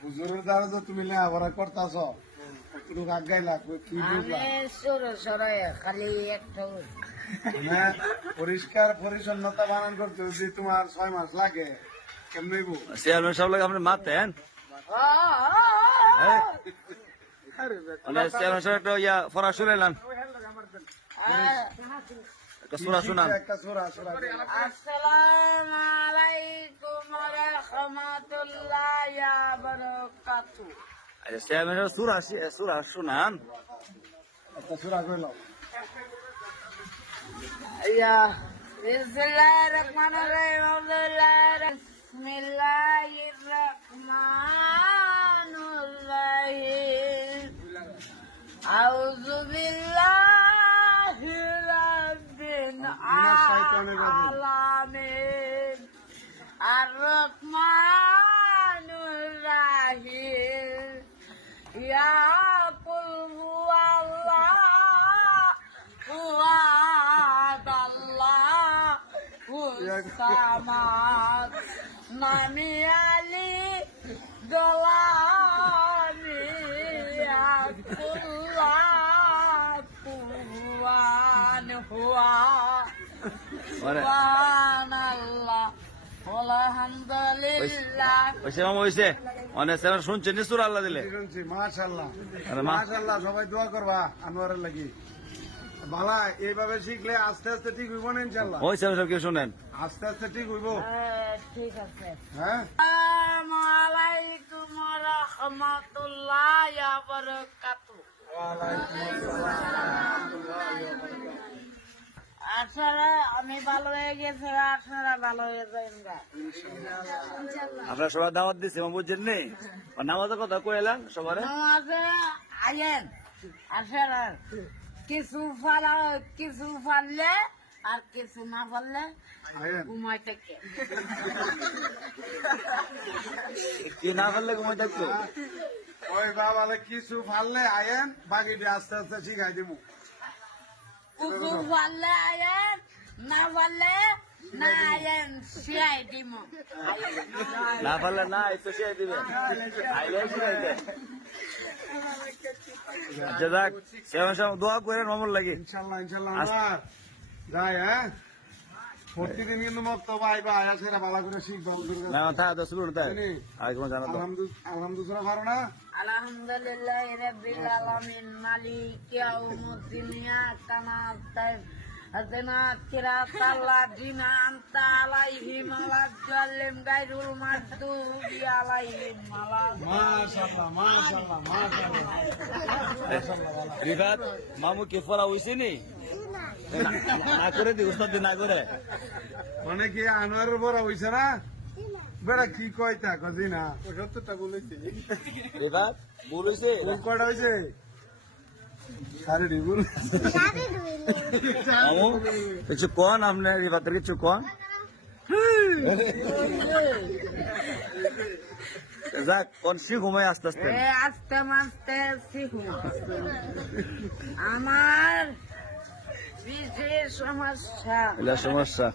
হুজুরের দ্বারা যে তুমি লেখাপড়া করতাছ কি খালি একটা পরিষ্কার পরিচ্ছন্নতা বানান করতে যদি তোমার ছয় মাস লাগে কেমনি চেয়ারম্যান সাহেব লাগে আপনি? মানে চেয়ারম্যান সাহেব একটা ইয়া ফরা শুনাইলাম একটা সুরা শুনান। একটা সোরা সোরা আসসালামু আলাইকুম রহমতুল্লাহ বারাকাতু আচ্ছা চেয়ারম্যান সুরা সুরা শুনান। একটা সোরা কইল। ইয়া বিসমিল্লাহির রহমানির রহিম বিসমিল্লাহির العالمين الرحمن الرحيم يا قل هو الله هو الله هو الصمد لم يلد শুনছেন নি সুরা আল্লাহ দিলে। শুনছি মাশাল্লাহ মাশাল্লাহ সবাই দোয়া করবা আনোয়ারের লাগি। ভালা এইভাবে শিখলে আস্তে আস্তে ঠিক হইব না ইনশাল্লাহ ওই শুনেন। আস্তে আস্তে ঠিক হইব? হ্যাঁ, ঠিক আছে। হ্যাঁ? আলাইকুম রহমতুল্লাহ বারাকাতু আপনারা আমি ভালো হয়ে গেছে আপনারা ভালো হয়ে যাবেন আপনার সবার দাওয়াত দিচ্ছে বুঝছেন নি নামাজের কথা কই এলাম সবার? আইয়েন আপনারা কিছু পারা কিছু পারলে আর কিছু না পারলে ঘুমাই থেকে। কি না পারলে ঘুমাই থাকতো? ওই বাবালে কিছু ফাললে আয়েন বাকিটা আস্তে আস্তে শিখাই দিব না পারলে না শিয়াই না না এই তো আইলে যাক দোয়া করেন মামুর লাগে ইনশাল্লাহ ইনশাল্লাহ যাই হ্যাঁ প্রতিদিন কিন্তু মক্তব্য আইবা আয়া সেরা ভালো করে শিখবা হুজুর কাছে। না থা দশ মিনিট তাই জানি। আর কোনো জানা তো আলহামদুলিল্লাহ আলহামদুলিল্লাহ পারো না? আলহামদুলিল্লাহ রাব্বিল আলামিন মালিক ইয়াউমুদ্দিন ইয়াকা নাস্তাইন হাসনা কিরাতাল্লাহ দিনা আনতা আলাইহিম আলাজ্জালিম গায়রুল মাগদুবি আলাইহিম আলাজ মাশাআল্লাহ মাশাআল্লাহ মাশাআল্লাহ। রিফাত মামু কি ফরা হইছে নি? না করে দি উস্তাদ না করে। মানে কি আনোয়ারের বড় হইছে না? বেড়া কি কয় তা কজি না। সত্তরটা বলেছি হইছে সাড়ে ডিগুল মামু কিছু কন আপনি? রিফাতের কিছু কন? যাক কোন শিখ ঘুমাই আস্তে আস্তে। এ আস্তে মাস্তে শিখু আমার Viver somos salvos. Ele.